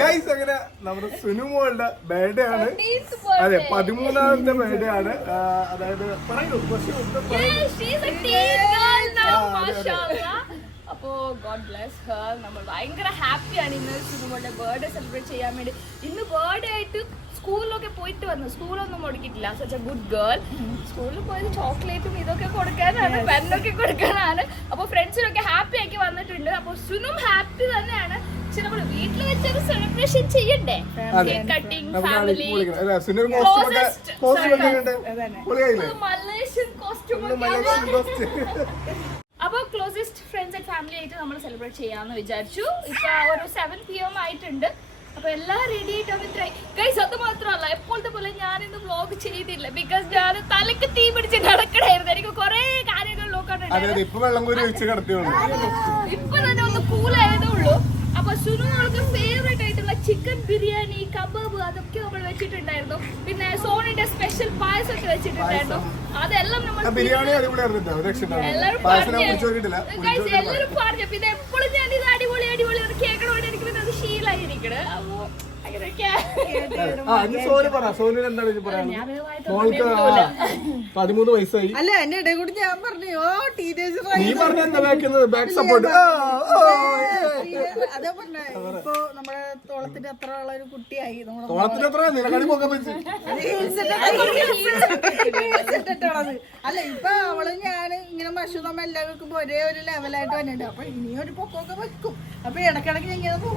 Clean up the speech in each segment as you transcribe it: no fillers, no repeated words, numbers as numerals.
Guys അങ്ങനെ നമ്മുടെ സുനുമോളുടെ birthday ആണ്. അതെ, 13ാമത്തെ ബർത്ത്ഡേ ആണ്. അതായത് പറയൂ അപ്പോ ഗോഡ് ബ്ലെസ് ഹർ. നമ്മൾ ഭയങ്കര ഹാപ്പിയാണ് ഇന്ന് സുനുമോളുടെ ബർത്ത്ഡേ സെലിബ്രേറ്റ് ചെയ്യാൻ വേണ്ടി. ഇന്ന് ബർത്ത്ഡേ ആയിട്ട് സ്കൂളിലൊക്കെ പോയിട്ട് വന്നു. സ്കൂളൊന്നും മുടക്കിയിട്ടില്ല. Such a good girl. സ്കൂളിൽ പോയത് ചോക്ലേറ്റും ഇതൊക്കെ കൊടുക്കാനാണ്, പെന്നൊക്കെ കൊടുക്കാനാണ്. അപ്പോൾ ഫ്രണ്ട്സിനൊക്കെ ഹാപ്പി ആക്കി വന്നിട്ടുണ്ട്. അപ്പോൾ സുനും ഹാപ്പി തന്നെയാണ്. പക്ഷെ നമ്മൾ വീട്ടിൽ വെച്ചൊരു സെലിബ്രേഷൻ ചെയ്യണ്ടേ? Cutting, family, Malaysian costume. അപ്പൊ ക്ലോസസ്റ്റ് ഫ്രണ്ട്സ് ആൻഡ് ഫാമിലി ആയിട്ട് നമ്മൾ സെലിബ്രേറ്റ് ചെയ്യാന്ന് വിചാരിച്ചു. ഇപ്പൊ ഒരു 7 PM ആയിട്ടുണ്ട്. അപ്പൊ എല്ലാം റെഡി ആയിട്ട് ഗൈസ്. അത് മാത്രമല്ല, എപ്പോഴത്തെ പോലെ ഞാനിന്ന് വ്ലോഗ് ചെയ്തില്ല. ബിക്കോസ് ഞാൻ തലക്ക് തീ പിടിച്ച് നടക്കണായിരുന്നു. എനിക്ക് കുറെ കാര്യങ്ങൾ നോക്കാനുണ്ടായിരുന്നു. ഇപ്പൊ തന്നെ ഒന്ന് കൂളായതേ ഉള്ളൂ. അപ്പൊ സുനുമോൾക്ക് ഫേവറേറ്റ് ആയിട്ടുള്ള ചിക്കൻ ബിരിയാണി, കബാബ് അതൊക്കെ നമ്മൾ വെച്ചിട്ടുണ്ടായിരുന്നു. പിന്നെ സോണിന്റെ സ്പെഷ്യൽ പായസം ഒക്കെ വെച്ചിട്ടുണ്ടായിരുന്നു. അതെല്ലാം നമ്മൾ എല്ലാവരും പറഞ്ഞു. പിന്നെ എപ്പോഴും ഞാൻ ഇത് അടിപൊളി അടിപൊളി കേൾക്കണോണ്ട് എനിക്ക് പിന്നെ അത് ശീലായിരിക്കണ്. അപ്പൊ അങ്ങനെയൊക്കെ 13 വയസ്സായി. അല്ല എന്നെ ഇടയിൽ കൂടി ഞാൻ പറഞ്ഞു അതേ പറഞ്ഞ ഇപ്പൊ നമ്മുടെ തോളത്തിന്റെ അത്ര ഉള്ള ഒരു കുട്ടിയായി. അല്ല ഇപ്പൊ അവള് ഞാൻ ഇങ്ങനെ മഷു നമ്മ എല്ലാവർക്കും ഒരേ ഒരു ലെവലായിട്ട് വന്നിട്ടുണ്ട്. അപ്പൊ ഇനിയൊരു പൊക്കമൊക്കെ വെക്കും. അപ്പൊ ഇടക്കിടക്ക് ഞാൻ ഇങ്ങനെ നോക്കും.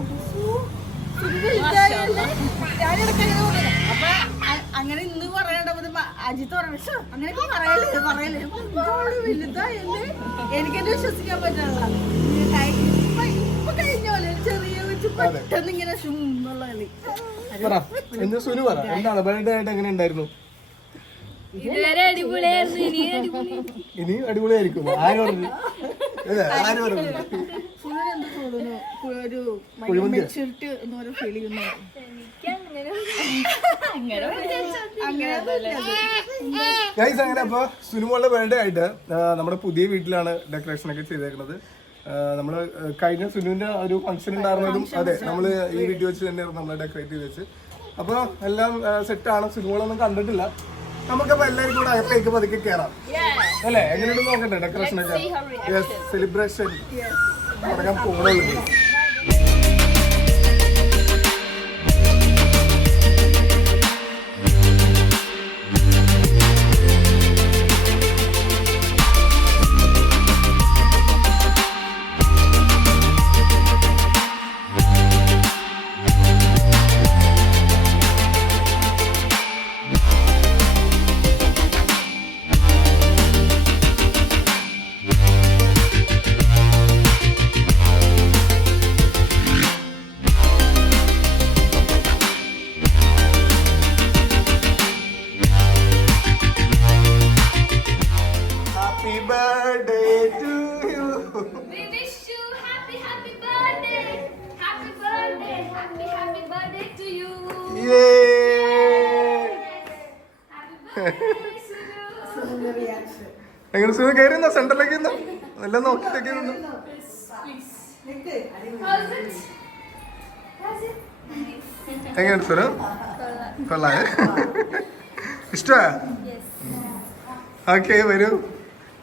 അപ്പൊ അങ്ങനെ ഇന്ന് പറയണ്ടപ്പോ അജിത്ത് പറഞ്ഞു അങ്ങനെയൊക്കെ പറയല്ലേ വലുതായല്ലേ. എനിക്കെന്നെ വിശ്വസിക്കാൻ പറ്റില്ല. ഇപ്പൊ കഴിഞ്ഞ പോലെ ചെറിയ വെച്ച് പെട്ടെന്ന് ഇങ്ങനെ ഷുന്നുള്ള കളി. എന്താണ് ബർത്ത്ഡേ ആയിട്ട് എങ്ങനെ ഉണ്ടായിരുന്നു? ഇനി അടിപൊളിയായിരിക്കും. ആര് പറഞ്ഞു? ഒരു മെച്ചൂരിറ്റി എന്ന് പറയുന്ന ഫീൽ ചെയ്യുന്നു. അങ്ങനെ അപ്പൊ സുനുമോളുടെ ബർത്ത്ഡേ ആയിട്ട് നമ്മുടെ പുതിയ വീട്ടിലാണ് ഡെക്കറേഷൻ ഒക്കെ ചെയ്തേക്കുന്നത്. നമ്മള് കഴിഞ്ഞ സുനുവിന്റെ ഒരു ഫംഗ്ഷൻ ഉണ്ടായിരുന്നതും അതെ നമ്മള് ഈ വീട്ടിൽ വെച്ച് തന്നെയായിരുന്നു നമ്മൾ ഡെക്കറേറ്റ് ചെയ്ത് വെച്ച്. അപ്പൊ എല്ലാം സെറ്റാണ്. സുനുമോളൊന്നും കണ്ടിട്ടില്ല. നമുക്കപ്പോ എല്ലാവരും കൂടെ അകത്തേക്ക് പതുക്കെ കയറാം അല്ലെ? എങ്ങനെയുണ്ടെന്ന് നോക്കട്ടെ ഡെക്കറേഷൻ ഒക്കെ. സെലിബ്രേഷൻ തുടങ്ങാൻ പോകുന്നുള്ളൂ. എങ്ങനെ സുഖം കയറിയുന്ന സെന്ററിലേക്ക് എല്ലാം നോക്കിട്ടൊക്കെ എങ്ങനെയുണ്ട് സുരം? കൊള്ളാം. ഇഷ്ടമാ? ഓക്കെ വരൂ.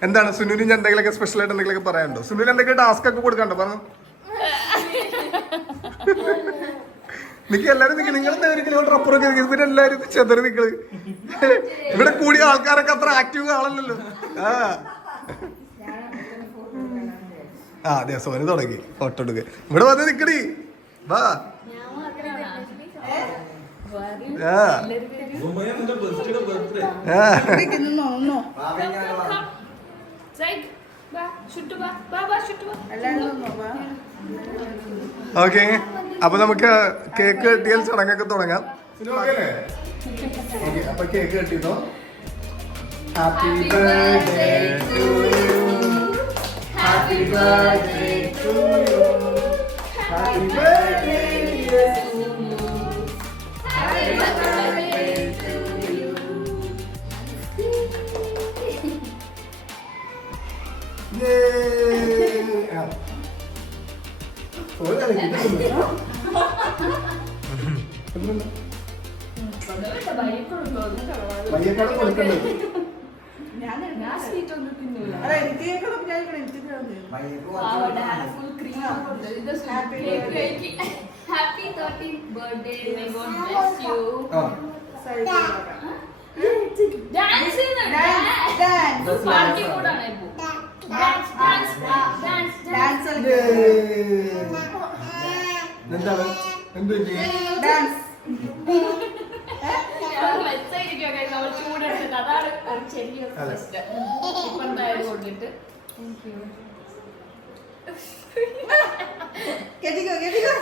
എന്താണ് സുനുവിന് എന്തെങ്കിലുമൊക്കെ സ്പെഷ്യൽ ആയിട്ട് എന്തെങ്കിലുമൊക്കെ പറയാനുണ്ടോ? സുനുവിന് എന്തെങ്കിലും ടാസ്ക് ഒക്കെ കൊടുക്കാണ്ടോ? പറഞ്ഞു നിക്ക് എല്ലാരും നിക്ക്. നിങ്ങളെന്താ അപ്പുറമൊക്കെ ഇവര് എല്ലാരും ചെതറി നിക്കള്. ഇവിടെ കൂടിയ ആൾക്കാരൊക്കെ അത്ര ആക്റ്റീവ് ആണല്ലോ. അതെ സോനി തുടങ്ങി ഫോട്ടോ എടുക്കുക. ഇവിടെ വന്ന് നിക്കടി വാ. ഓക്കെ അപ്പൊ നമുക്ക് കേക്ക് കെട്ടിയാൽ ചടങ്ങൊക്കെ തുടങ്ങാം. അപ്പൊ കേക്ക് കെട്ടിട്ടോ. Happy birthday to you, happy birthday to you, happy birthday dear Sunu, happy birthday to you. യേ മയ്യക്കാട് കൊടുക്കണ്ടത് ഞാൻ സ്വീറ്റ് ഒന്നും തിന്നൂല. അല്ല, എനിക്ക് കേൾക്കണം, ഞാൻ കഴിക്കണം, എനിക്ക് തരാം. Full cream happy 13th birthday. My god bless you. Dance Dance. Party മൂഡാണ് ഇപ്പോ. Dance dance dance Dance dance. എന്താണ് എന്ത് പറ്റി? Dance. നമ്മൾ ചൂടെടുത്തിട്ട് അതാണ് ഒരു ചെറിയ പ്രശ്നം. ഇപ്പൊ എന്തായാലും കൊണ്ടിട്ട് കേട്ടിക്കോ, കേട്ടിക്കോ.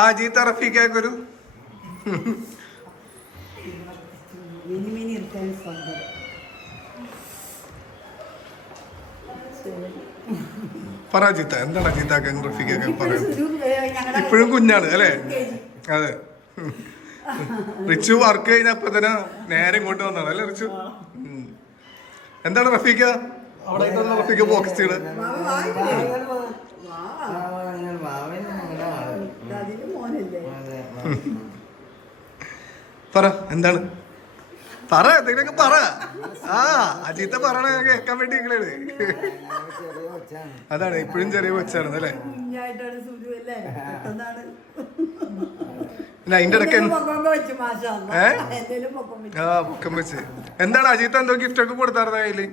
ആ ജീത്ത റഫീഖൊരു മിനി എടുക്കാൻ സ്വന്തം. പറ ജീത്ത എന്താണ് ജീത്താക്ക റഫീഖൊക്കെ പറയും. ഇപ്പോഴും കുഞ്ഞാണ് അല്ലേ? അതെ. റിച്ചു വർക്ക് കഴിഞ്ഞപ്പോ തന്നെ നേരെ ഇങ്ങോട്ട് വന്നതാണ് അല്ലേ റിച്ചു? എന്താണ് റഫീഖ അവിടെ റഫീഖ ബോക്സ് ചെയ്ത് പറ എന്താണ് പറ എന്തെങ്കിലുമൊക്കെ പറ. ആ അജിത്ത പറയണ കേൾക്കാൻ വേണ്ടി നിങ്ങളാണ്. അതാണ് ഇപ്പോഴും ചെറിയ കൊച്ചാണ് അല്ലേ? അതിന്റെ ഇടയ്ക്ക് ആ പൊക്കം വെച്ച് എന്താണ് അജിത്ത് എന്തോ ഗിഫ്റ്റ് ഒക്കെ കൊടുത്തായിരുന്നു കയ്യില്?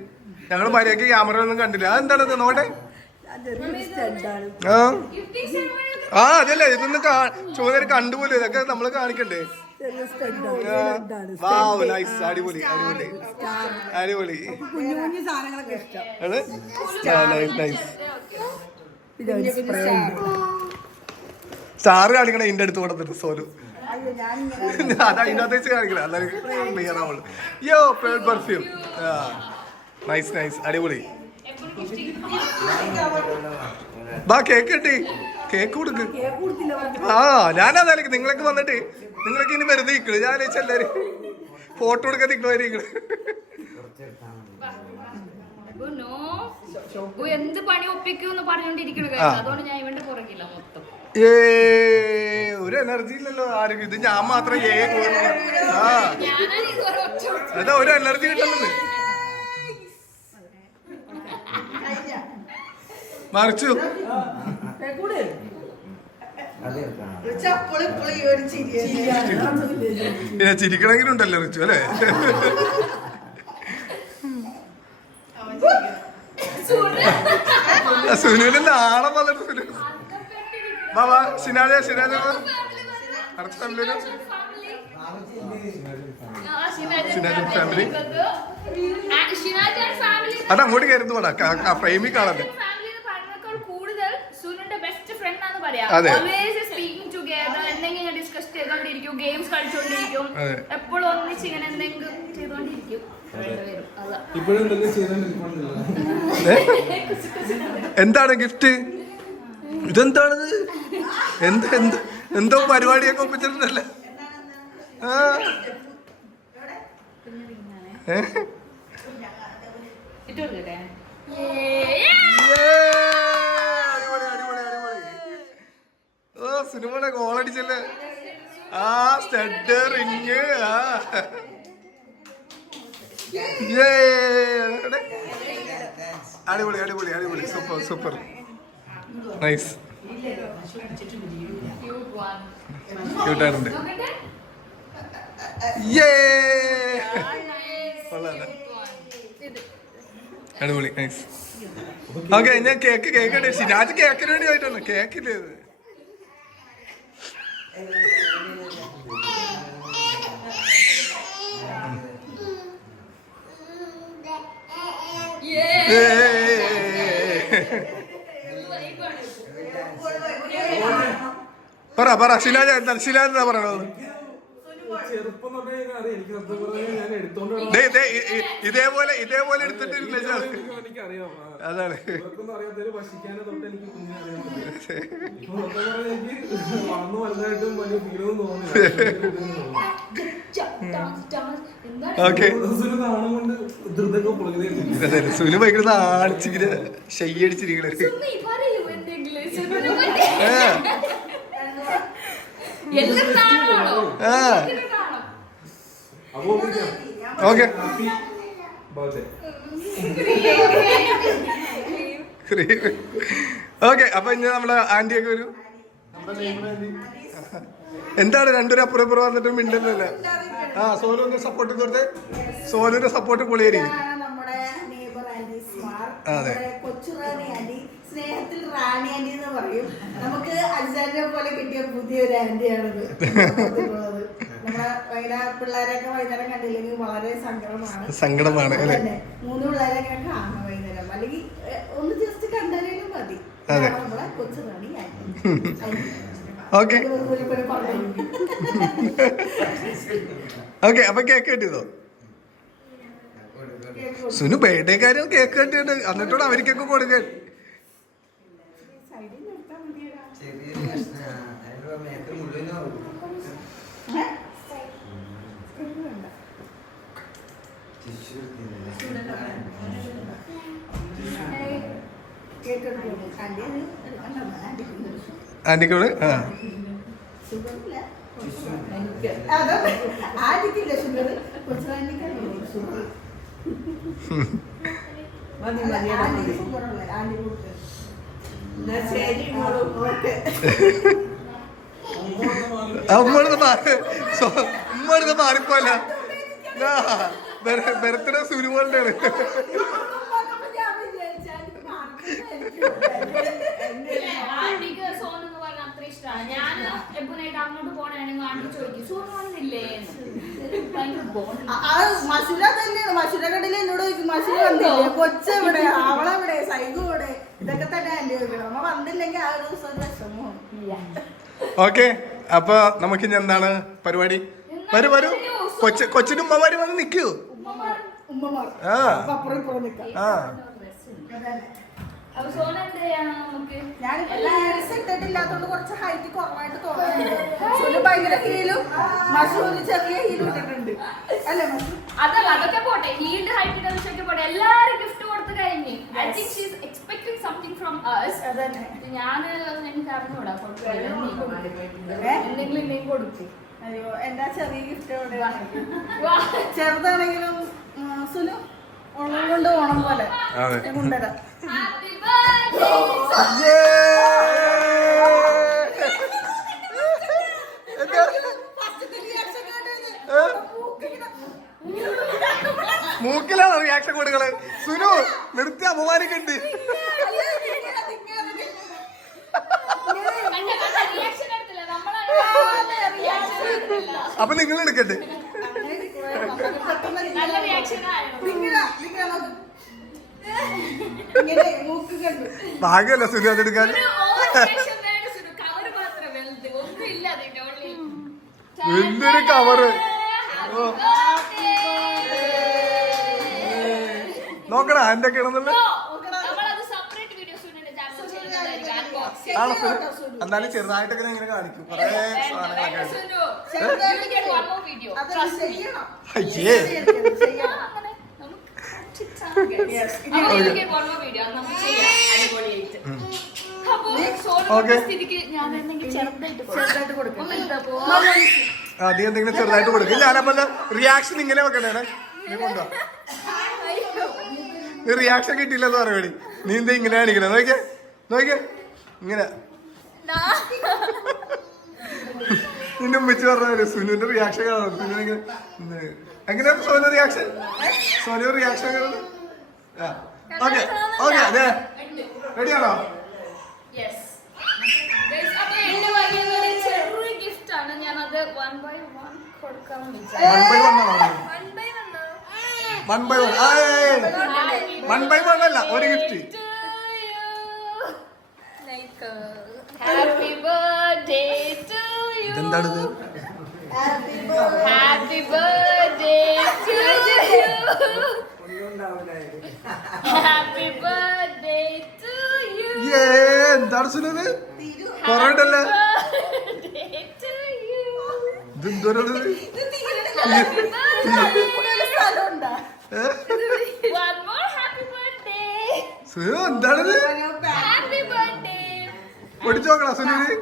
ഞങ്ങള് മര്യാദക്ക് ക്യാമറ ഒന്നും കണ്ടില്ല. അതെന്താണത് നോട്ടെ? ആ അതല്ലേ ഇതൊന്നും ചോദ്യം കണ്ടുപോലും ഇതൊക്കെ നമ്മള് കാണിക്കണ്ടേ? നൈസ് അടിപൊളി അടിപൊളി അടിപൊളി. സ്റ്റാർ കാണിക്കണ ഇതിന്റെ അടുത്ത് കൊടുത്തിട്ട് സോലു അത് അതിന്റെ അകത്ത് വെച്ച് കാണിക്കണ അല്ലാതെ ക്ലിയർ ആവുള്ളൂ. യോ പെർഫ്യൂം നൈസ് നൈസ് അടിപൊളി. ബാ കേക്ക് കിട്ടി കേക്ക് കൊടുക്ക്. ആ ഞാനതാലേക്ക് നിങ്ങളൊക്കെ വന്നിട്ട് നിങ്ങളൊക്കെ ഇനി വെറുതെ ഇരിക്കണ്. ഞാൻ എല്ലാരും ഫോട്ടോ എടുക്കാൻ നിൽക്കണവരിക്കണ്. എന്ത് പണി ഒപ്പിക്കൂന്ന് പറഞ്ഞോണ്ടിരിക്കണ അതുകൊണ്ട് ഞാൻ ഇവന്റെ പുറകില്ല മൊത്തം. ഒരു എനർജി ഇല്ലല്ലോ ആരും. ഇത് ഞാൻ മാത്രം അതാ ഒരു എനർജി കിട്ടുന്നത്. മറിച്ചു ചിരിക്കണമെങ്കിലും ഉണ്ടല്ലോ റിച്ചു അല്ലേ? സുനുവിന്റെ നാളെ വന്നിട്ട് സുനു ബാബാ സിനാജ സിനാജ അടുത്ത ഫാമിലി അത് അങ്ങോട്ട് കയറുന്നു പോടാ ഫ്രെയിമിൽ കാണല്ലേ. അതെ ഡിസ്കസ് ചെയ്തോണ്ടിരിക്കും, ഗെയിംസ് കളിച്ചോണ്ടിരിക്കും, എപ്പോഴും ഒന്നിച്ച് ഇങ്ങനെ എന്തെങ്കിലും ചെയ്തോണ്ടിരിക്കും. എന്താണ് ഗിഫ്റ്റ്? ഇതെന്താണിത്? എന്തോ പരിപാടിയൊക്കെ ഒപ്പിച്ചിട്ടുണ്ടല്ലേ? ഓ സിനിമയുടെ ഗോളടിച്ചല്ലേ? ആ സ്റ്റഡ് റിങ് അടിപൊളി അടിപൊളി അടിപൊളി സൂപ്പർ സൂപ്പർ നൈസ് ക്യൂട്ടായിട്ടുണ്ട്. അടിപൊളി നൈസ്. ഓക്കെ ഞാൻ കേക്ക് കേക്കട്ടെ. സിനാജ് കേക്കിന് വേണ്ടി ആയിട്ടാണ് കേക്കില്ലേ ഇത്? പറ പറ ശിലാജ എന്താണ് ശിലാജ് എന്താ പറയണത്? ഇതേപോലെ ഇതേപോലെ എടുത്തിട്ടില്ല അതാണ്. ഓക്കെ സുനു ഭയങ്കര നാണിച്ചിങ്ങനെ ഷൈ അടിച്ചിരിക്കണേ. എല്ലാം കാണണോ? Okay okay. അപ്പൊ ഇനി നമ്മളെ ആന്റിയൊക്കെ വരും. എന്താണ് രണ്ടുപേരും അപ്പുറം ഇപ്പുറം വന്നിട്ട് മിണ്ടല്ലേ? ആ സോനുവിന്റെ സപ്പോർട്ട് കൊടുത്തേ. സോനുവിന്റെ സപ്പോർട്ട് പൊളിയായിരിക്കും. അതെ, കൊച്ചു റാണി ആന്റി, സ്നേഹത്തിൽ റാണി ആന്റി എന്ന് പറയും. നമുക്ക് അൽസാരിനെ പോലെ കിട്ടിയ പുതിയൊരു ആന്റിയാണിത്. നമ്മളെ പിള്ളേരൊക്കെ വൈകുന്നേരം കണ്ടില്ലെങ്കിൽ വളരെ സങ്കടമാണ് അല്ലേ? 3 പിള്ളേരൊക്കെ കാണണം വൈകുന്നേരം, അല്ലെങ്കിൽ ഒന്ന് ജസ്റ്റ് കണ്ടാലും മതി. നമ്മളെ കൊച്ചു റാണി ആന്റി. Okay okay. അപ്പൊ കേക്ക് കിട്ടിയതോ? സുനു ബർത്ത്ഡേ കാര്യം കേക്ക് കട്ടിയുണ്ട്, എന്നിട്ടോട് അവർക്കൊക്കെ കൊടുക്കാൻ. ആന്റിക്കോട് ആന്റിക്കില്ല ഷുഗർ, കൊച്ചു ഷുഗർ. ഉമ്മടുത്ത് മാറിപ്പോല. ബർത്ത്ഡേ സുരുമോളുടെ മഷുരക്കടയിൽ എന്നോട് ചോദിക്കും, മഷുര വന്നില്ലേ, കൊച്ചെവിടെ, അവളെവിടെ, സൈഗു എവിടെ, ഇതൊക്കെ തന്നെ ആന്റി ചോദിക്കണം. അമ്മ വന്നില്ലെങ്കിൽ ആ ഒരു ദിവസം വിഷമോ. ഓക്കെ. അപ്പൊ നമുക്ക് ഇനി എന്താണ് പരിപാടി? വരൂ വരൂ. കൊച്ചിനും ഉമ്മമാര് വന്ന് നിക്കൂ. ഇല്ലാത്തോണ്ട് കുറച്ച് ഹൈറ്റ് കുറവായിട്ട് തോന്നുന്നുണ്ട്. ഭയങ്കര ഹീലും മഷൂര് ചെറിയ ഹീലും ഇട്ടിട്ടുണ്ട് അല്ലേ? അതല്ല, അതൊക്കെ പോട്ടെ. ഹീൽഡ് ഹൈറ്റിന്റെ വിഷയൊക്കെ പോട്ടെ. എല്ലാരും ഗിഫ്റ്റ് കൊടുത്തു കഴിഞ്ഞു. I think she is expecting something from us. ഞാൻ എനിക്ക് അറിഞ്ഞൂടാ, എന്തെങ്കിലും കൊടുക്കും. അയ്യോ, എന്താ ചെറിയ ഗിഫ്റ്റ് ചെറുതാണെങ്കിലും സുനു കൊണ്ട് ഓണം പോലെ കൊണ്ടുവരാം. മൂക്കിലാണ് റിയാക്ഷൻ കൊടുക്കള്. സുനു നിർത്തി അപമാനിക്കുന്നുണ്ട്. അപ്പൊ നിങ്ങൾ എടുക്കട്ടെ. ഭാഗ്യമല്ല സുനു അതെടുക്കാൻ. എന്തൊരു കവറ് നോക്കണ എന്തൊക്കെയാണെന്നുള്ളത്. എന്നാലും ചെറുതായിട്ടൊക്കെ ഇങ്ങനെ കാണിക്കും കുറെ സാധനങ്ങളൊക്കെ. അയ്യേ നീ എന്തെങ്കിലും ചെറുതായിട്ട് കൊടുക്കും. ഞാനപ്പോ റിയാക്ഷൻ ഇങ്ങനെ വെക്കണേ. നീ കൊണ്ടോ നീ റിയാക്ഷൻ കിട്ടിയില്ലെന്ന് പറയടി. നീ എന്താ ഇങ്ങനെ കാണിക്കണേ? നോക്കിയേ നോക്കിയേ ഇങ്ങനെ. നിന്റെ ഉമ്മച്ചി പറഞ്ഞ സുനുവിന്റെ റിയാക്ഷൻ കാണാം. സുനു എങ്ങനെയാ Sonu reaction? Sonu reaction okay okay. അതെ റെഡിയാണോ? വൺ ബൈ വൺ അല്ല, ഒരു gift. ഇതെന്താണിത്? Happy birthday to you. Happy birthday to you. എന്താണ് സുനത്? കൊറോണ്ടല്ലേ ഇതെന്തോര One more happy birthday. Sunu എന്താണിത്? Happy birthday. പൊടിച്ചു നോക്കണം Sunil.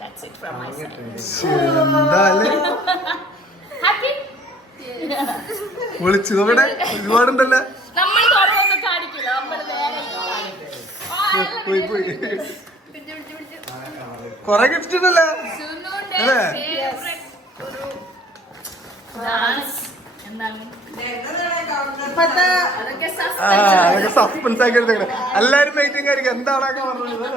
That's it from my side. എന്താല്ലേ Happy? വിളിച്ചു നോക്കട്ടെ, ഒരുപാടുണ്ടല്ലോ. നമ്മൾ തുറന്നൊന്നും കാണിക്കില്ല, നമ്മൾ നേരെ പോയി പോയി കൊറേ ഗിഫ്റ്റ് ഉണ്ടല്ലോ അല്ലേ? അതൊക്കെ സസ്പെൻസ് ആക്കി എടുത്തേക്കണേ. എല്ലാരും വെയിറ്റിംഗ് ആയിരിക്കും എന്താണ് കവറിനത്.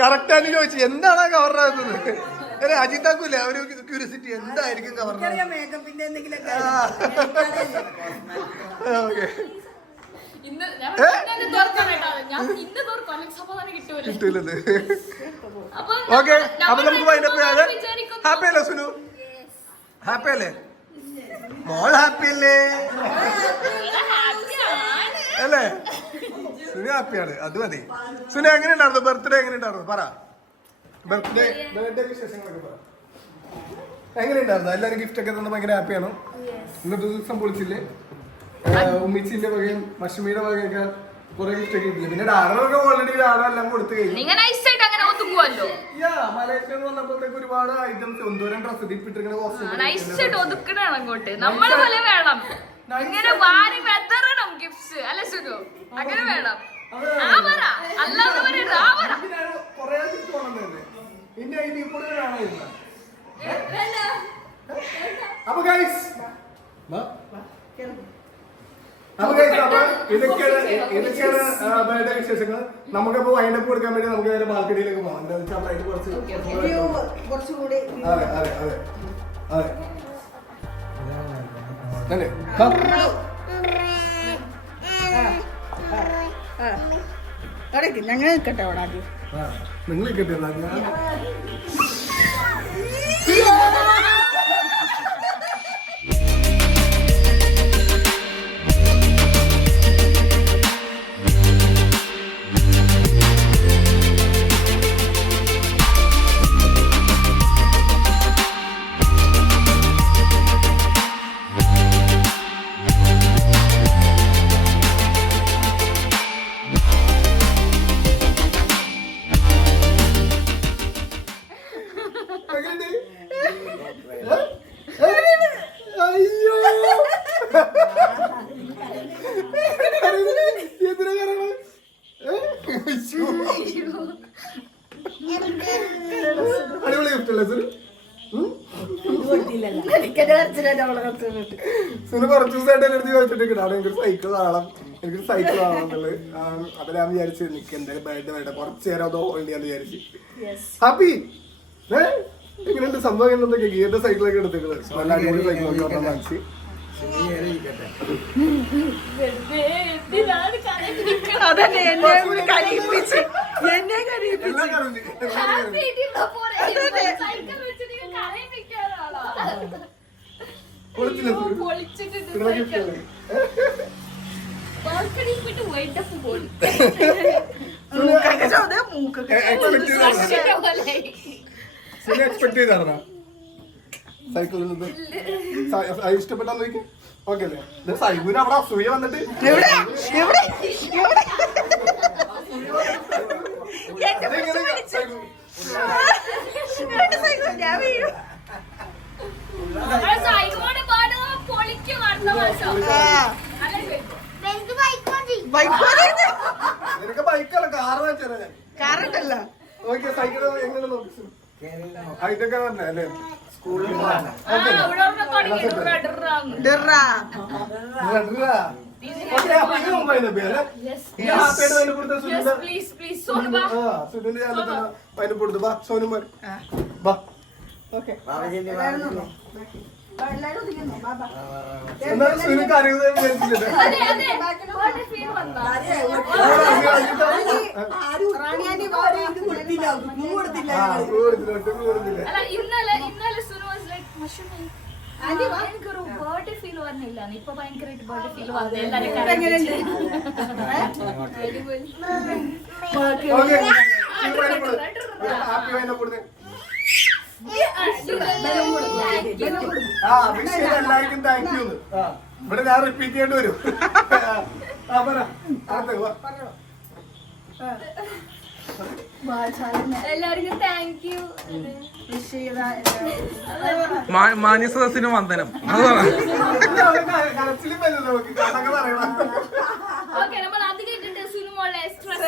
കറക്റ്റ് ചോദിച്ചു എന്താണ് കവറിനകത്തത്. അല്ലെ അജിതാക്കൂല്ലേ ഒരു ക്യൂരിയോസിറ്റി എന്തായിരിക്കും കവറിനത്. ഓക്കെ കിട്ടൂലത്. ഓക്കെ അപ്പൊ നമുക്ക് വൈൻഡപ്പ് ചെയ്യാതെ. ഹാപ്പി അല്ലേ സുനു? ഹാപ്പി അല്ലേ മോൾ? ഹാപ്പി അല്ലേ അല്ലേ? സുനു ഹാപ്പിയാണ്, അത് മതി. സുനു എങ്ങനെ ഉണ്ടായിരുന്നു ബർത്ത്ഡേ? എങ്ങനെ ഉണ്ടായിരുന്നു പറ. ബർത്ത്ഡേ വിശേഷങ്ങളൊക്കെ പറ. എങ്ങനെ ഉണ്ടായിരുന്നു? എല്ലാവരും ഗിഫ്റ്റ് ഒക്കെ തന്നെ ഭയങ്കര ഹാപ്പിയാണോ? ഇന്നത്തെ ദിവസം പൊളിച്ചില്ലേ? ഉമ്മിച്ചിന്റെ വകയും മഷുമിയുടെ വകയൊക്കെ കുറെ ഗിഫ്റ്റ് ഒക്കെ കിട്ടില്ല. പിന്നെ ഡാഡനൊക്കെ ഓൾറെഡി ഡാഡെല്ലാം കൊടുത്തു കഴിഞ്ഞു. മലേഷ്യയിൽ വന്നപ്പോഴത്തേക്ക് ഒരുപാട് ഐറ്റംസ് എന്തോരം ഡ്രസ് ഇട്ടിരിക്കണ കുറച്ച് അങ്ങോട്ട് നമ്മളെ പോലെ വേണം. ഇങ്ങനെ വാരി വെതറണം ഗിഫ്റ്റ്സ് അല്ലെ സുനു? അങ്ങനെ വേണം. കൊറേ ഗിഫ്റ്റ് കൊണ്ടുവന്നല്ലേ ഇന്റെ ഐഡി കൂടുതലാണ്. അപ്പൊ ഗൈസ് ഇതൊക്കെയാണ് ബർത്ത്ഡേ വിശേഷങ്ങൾ. നമുക്കപ്പോ വൈൻഡപ്പ് കൊടുക്കാൻ വേണ്ടി നമുക്ക് നേരെ ബാൽക്കണിയിലേക്ക് പോകാം. എന്താ വെച്ചാൽ ഫ്ലൈറ്റ് കുറച്ചുകൂടി അതെ അതെ അതെ അതെ ഞങ്ങൾ നിൽക്കട്ടെ അവിടെ ആദ്യം. നിങ്ങൾ കിട്ടിയ അയ്യോ എന്തിനാ കാരണം അടിപൊളി ഗിഫ്റ്റ് അല്ലേ സുനു? സുനു കുറച്ച് ദിവസമായിട്ട് എന്റെ അടുത്ത് ചോദിച്ചിട്ട് കിട്ടാണ് എനിക്കൊരു സൈക്കിൾ കാണാം, എനിക്കൊരു സൈക്കിൾ കാണാം എന്നുള്ളത്. അപ്പൊ ഞാൻ വിചാരിച്ചു എനിക്ക് എന്തായാലും ബർത്ത്ഡേ വേണ്ട, കുറച്ച് നേരം അത് ഹോൾഡ് ചെയ്യാന്ന് വിചാരിച്ചു. ഹാപ്പി എങ്ങനെയുണ്ട് സംഭവം? എന്തൊക്കെ ഗിയറിന്റെ സൈക്കിളൊക്കെ എടുത്തേക്കുന്നത് നല്ല അടിപൊളി സൈക്കിളൊക്കെ പറഞ്ഞാൽ മനസ്സിൽ എക്സ്പെക്ട് ചെയ്തായിരുന്ന സൈക്കിളിൽ നിന്ന് ഇഷ്ടപ്പെട്ടാന്ന് ചോദിക്കും. ഓക്കെ അല്ലേ? സൈബുവിന് അവിടെ അസൂയ വന്നിട്ട് നിനക്ക് ബൈക്കല്ല കാറ് വെച്ചാൽ കാറുണ്ടല്ലോ. ഓക്കെ സൈക്കിൾ എങ്ങനെ നോക്കി ഹൈറ്റൊക്കെ തന്നെ അല്ലേ? സ്കൂളിൽ എനിക്കൊരു ബർത്ത്ഡേ ഫീൽ വന്നില്ല. ഇപ്പൊ ഭയങ്കരമായിട്ട് ബർത്ത്ഡേ ഫീൽ വന്നു. ആ അഭിഷേക് എല്ലാവർക്കും താങ്ക് യു. ഇവിടെ ഞാൻ റിപ്പീറ്റ് ചെയ്യേണ്ടി വരും. പറ എല്ലാവർക്കും താങ്ക് യു. മാന്യ സദസ്സിന് വന്ദനം. അത് പറ. കരച്ചിലും വരുന്നത് നമുക്ക് കഥകൾ പറയണം. ഓക്കെ, നമ്മൾ അധികം ഇട്ടിട്ട് സുനുമോളെ സ്ട്രെസ്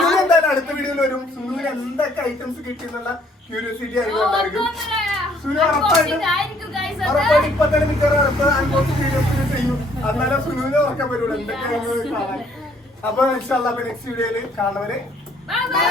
സുനു എന്തായാലും അടുത്ത വീഡിയോയിൽ വരും. സുനുവിന് എന്തൊക്കെ ഐറ്റംസ് കിട്ടിയെന്നുള്ള ക്യൂരിയോസിറ്റി ആയിരിക്കും എല്ലാവർക്കും. സുനു ഉറപ്പായിട്ട് ഇപ്പൊ തന്നെ മിക്കവാറും അടുത്ത അൺബോക്സിംഗ് വീഡിയോസ് ചെയ്യും. എന്നാലും സുനുവിനെ ഉറക്കാൻ പറ്റൂല എന്തൊക്കെയാണ് കാണാൻ. അപ്പൊ ഇൻഷാല്ലാ നെക്സ്റ്റ് വീഡിയോയിൽ കാണുന്നവരെ ബൈ ബൈ.